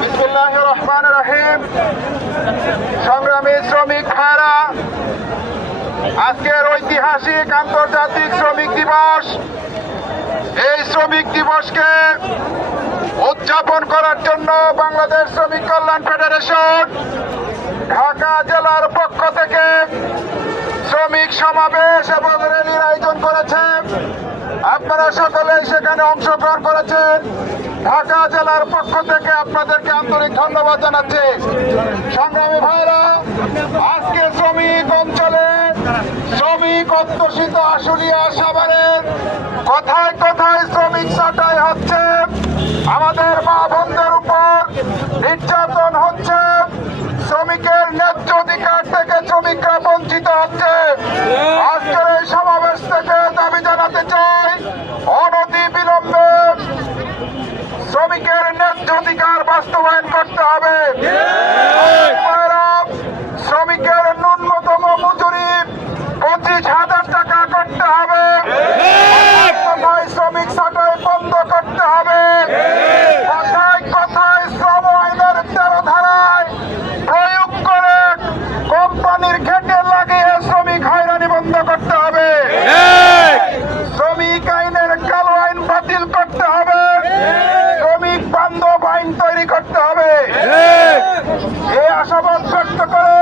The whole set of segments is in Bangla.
বিসমিল্লাহির রহমানির রহিম। সংগ্রামী শ্রমিক ভাইরা, আজকের ঐতিহাসিক আন্তর্জাতিক শ্রমিক দিবস। এই শ্রমিক দিবসকে উদযাপন করার জন্য বাংলাদেশ শ্রমিক কল্যাণ ফেডারেশন ঢাকা জেলার পক্ষ থেকে শ্রমিক সমাবেশ এবং র্যালির আয়োজন করেছে। আপনারা সকলেই সেখানে অংশগ্রহণ করেছেন। ঢাকা জেলার পক্ষ থেকে আপনাদেরকে আন্তরিক ধন্যবাদ জানাচ্ছি। সংগ্রামী ভাইরা, আজকে শ্রমিক অঞ্চলে শ্রমিক অধ্যুষিত আশুলিয়া সাভারের কথায় কথায় শ্রমিক ছাঁটাই হচ্ছে, আমাদের মা বোনদের উপর নির্যাতন হচ্ছে, শ্রমিকের ন্যায্য অধিকার থেকে শ্রমিকরা বঞ্চিত হচ্ছে। আজকের এই সমাবেশ থেকে দাবি জানাতে চাই, অনতি বিলম্বে শ্রমিকের ন্যায্য অধিকার বাস্তবায়ন করতে হবে। শ্রমিকের ন্যূনতম মজুরি 25,000 টাকা করতে হবে। শ্রমিক ছাঁটাই বন্ধ করতে হবে। কথায় কথায় শ্রম আইনের 13 ধারায় প্রয়োগ করে কোম্পানির ঘেটে লাগিয়ে শ্রমিক হয়রানি বন্ধ করতে হবে। শ্রমিক আইনের কালো আইন বাতিল করতে হবে। শ্রমিক বান্ধব আইন তৈরি করতে হবে। এই আশাবাদ ব্যক্ত করে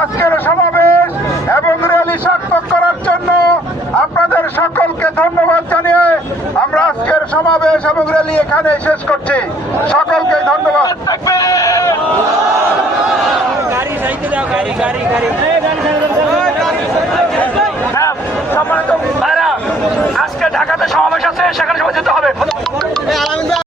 আজকের সমাবেশ এবং র্যালি সার্থক করার জন্য আপনাদের সকলকে ধন্যবাদ জানিয়ে আমরা আজকের সমাবেশ এবং র্যালি এখানে শেষ করছি। সকলকে ধন্যবাদ। সম্মানিত ভাইরা, আজকে ঢাকাতে সমাবেশ আছে, সেখানে সবাই যেতে হবে।